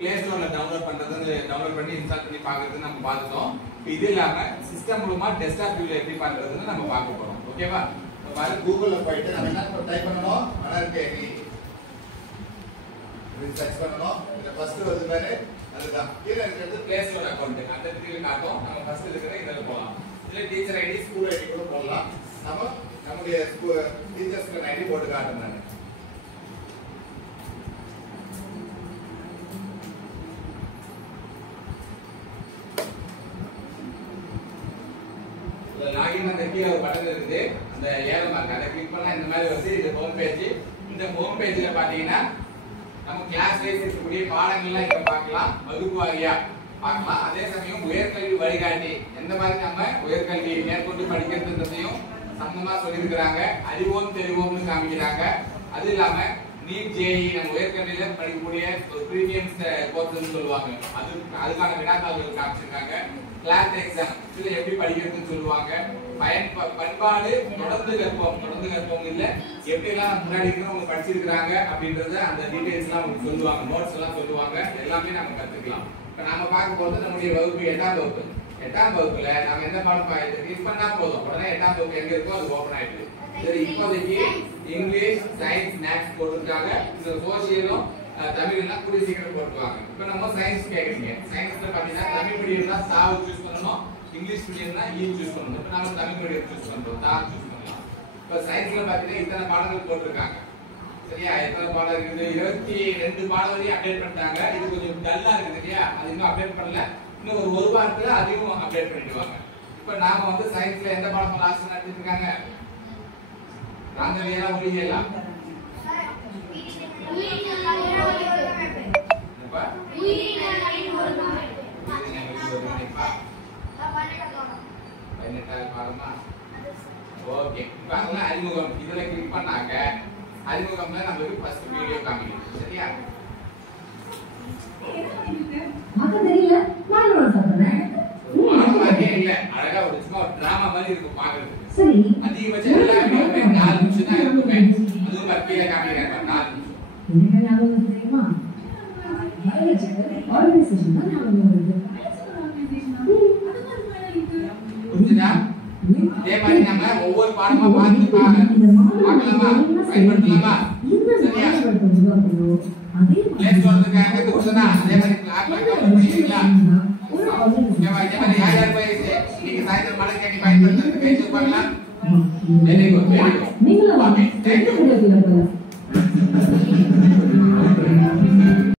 Play Store download பண்றது download பண்ணி install பண்ணி பார்க்கிறது நம்ம பார்த்தோம். இது இல்லாம சிஸ்டம் மூலமா டெஸ்க்டாப் வியூல எப்படி பண்றதுன்னு நம்ம பார்க்க போறோம். ஓகேவா? பாரு கூகுள்ல போய்ட்டு நம்ம என்ன டைப் பண்ணனும்? மலர்கேவி. இது சர்ச் பண்ணனும். இந்த ஃபர்ஸ்ட் வருது பாரு அதுதான். கீழ இருக்கிறது Play Store அக்கவுண்ட். அந்த இடத்துல காட்டும். நம்ம ஃபர்ஸ்ட் இருக்கிற இதல போலாம். இதுல டீச்சர் ஐடி, ஸ்கூல் ஐடி கூட போடலாம். நம்முடைய டீச்சர்ஸ்க்கு ஐடி போட்டு காட்டுறேன் நான். லாகின் அந்த கீழ ஒரு பட்டன் இருக்குது அந்த ஏரோ மார்க் அதை கிளிக் பண்ணா இந்த மாதிரி வந்து இது ஹோம் பேஜ். இந்த ஹோம் பேஜ்ல பாத்தீங்கன்னா நம்ம கிளாஸ் வைஸ் இருக்கக்கூடிய பாடங்கள்லாம் இங்க பார்க்கலாம், வகுப்பு வாரியா பார்க்கலாம். அதே சமயம் உயர்கல்வி வழிகாட்டி எந்த மாதிரி நம்ம உயர்கல்வி மேற்கொண்டு படிக்கிறதுன்றதையும் சம்பந்தமா சொல்லியிருக்கிறாங்க. அறிவோம் தெரிவோம்னு காமிக்கிறாங்க. அது இல்லாம நீட் ஜேஇ நம்ம உயர்கல்வியில படிக்கக்கூடிய ஒரு பிரீமியம் கோர்ஸ்னு சொல்லுவாங்க. அதுக்கான வினாத்தாள்கள் காமிச்சிருக்காங்க. கிளாஸ் எக்ஸாம் இதுல எப்படி படிக்கிறதுன்னு சொல்லுவாங்க. பண்பாடு தொடர்ந்து கற்போம் இல்ல எப்படி எல்லாம் முன்னாடி இருக்கிறவங்க படிச்சிருக்காங்க அப்படின்றத அந்த டீடைல்ஸ் எல்லாம் உங்களுக்கு சொல்லுவாங்க, நோட்ஸ் எல்லாம் சொல்லுவாங்க. எல்லாமே நம்ம கத்துக்கலாம். இப்ப நாம பார்க்க போறது நம்முடைய வகுப்பு 8ஆம் வகுப்பு. 8ஆம் வகுப்புல நாம என்ன பாடம் கிளிக் பண்ணா போதும் உடனே 8ஆம் வகுப்பு எங்க இருக்கோ அது ஓபன் ஆயிடுது. சரி, இப்போதைக்கு இங்கிலீஷ், சயின்ஸ், மேத்ஸ் போட்டுருக்காங்க. இந்த சோசியலும் தமிழ் எல்லாம் கூடிய சீக்கிரம் போட்டுருவாங்க. இப்ப நம்ம சயின்ஸ் கேக்குறீங்க. சயின்ஸ்ல பாத்தீங்கன்னா தமிழ் மீடியம்னா சாவு சூஸ் பண்ணணும், இங்கிலீஷ் மீடியம்னா ஈ சூஸ் பண்ணணும். இப்ப நம்ம தமிழ் மீடியம் சூஸ் பண்றோம், தா சூஸ் பண்ணலாம். இப்ப சயின்ஸ்ல பாத்தீங்கன்னா இத்தனை பாடங்கள் போட்டுருக்காங்க. சரியா? எத்தனை பாடம் இருக்குது? 22 பாடம் வரையும் அப்டேட் பண்ணிட்டாங்க. இது கொஞ்சம் டல்லா இருக்குது இல்லையா? அது இன்னும் அப்டேட் பண்ணல. இன்னும் ஒரு வாரத்துல அதையும் அப்டேட் பண்ணிடுவாங்க. இப்ப நாம வந்து சயின்ஸ்ல எந்த பாடம் லாஸ்ட் நடத்திட்டு இருக்காங்க? ராங்கலியா ஒளியலா ஓகே. இப்ப அதெல்லாம் அறிமுகம் இதுல கிளிக் பண்ணாங்க. அறிமுகம்ல நமக்கு ஃபர்ஸ்ட் வீடியோ காமிக்கும். சரியா? அது தெரியல நான் சொல்றேன். மாமாவே இல்ல, அழகா ஒரு சும்மா ஒரு டிராமா மாதிரி இருக்கும் பாக்குறதுக்கு. சரி, அதிகபட்சம் எல்லா வீடியோமே 4 நிமிஷம் தான் இருக்குமே. அதுவும் பத்தியில காமிக்கிறாங்க 4 நிமிஷம். என்ன ஞாபகம் தெரியுமா? ஆர்கனைசேஷன் தான் ஞாபகம் வருது. புரிஞ்சுதா? இதே மாதிரி நம்ம ஒவ்வொரு பாடமா பார்த்து பார்க்கலாமா, பயன்படுத்தலாமா? சரியா? Play Store இருக்காங்க புரிஞ்சுதா? அதே மாதிரி கிளாஸ் அக்கவுண்ட் பண்ணிக்கலாம். ஓகேவா? இதே மாதிரி யார் யார் போய் நீங்க சாயந்தரம் மலை கேட்டி பயன்படுத்துறதுக்கு கை தூக்கலாம். Very good, very good. நீங்களும் ஓகே, தேங்க் யூ.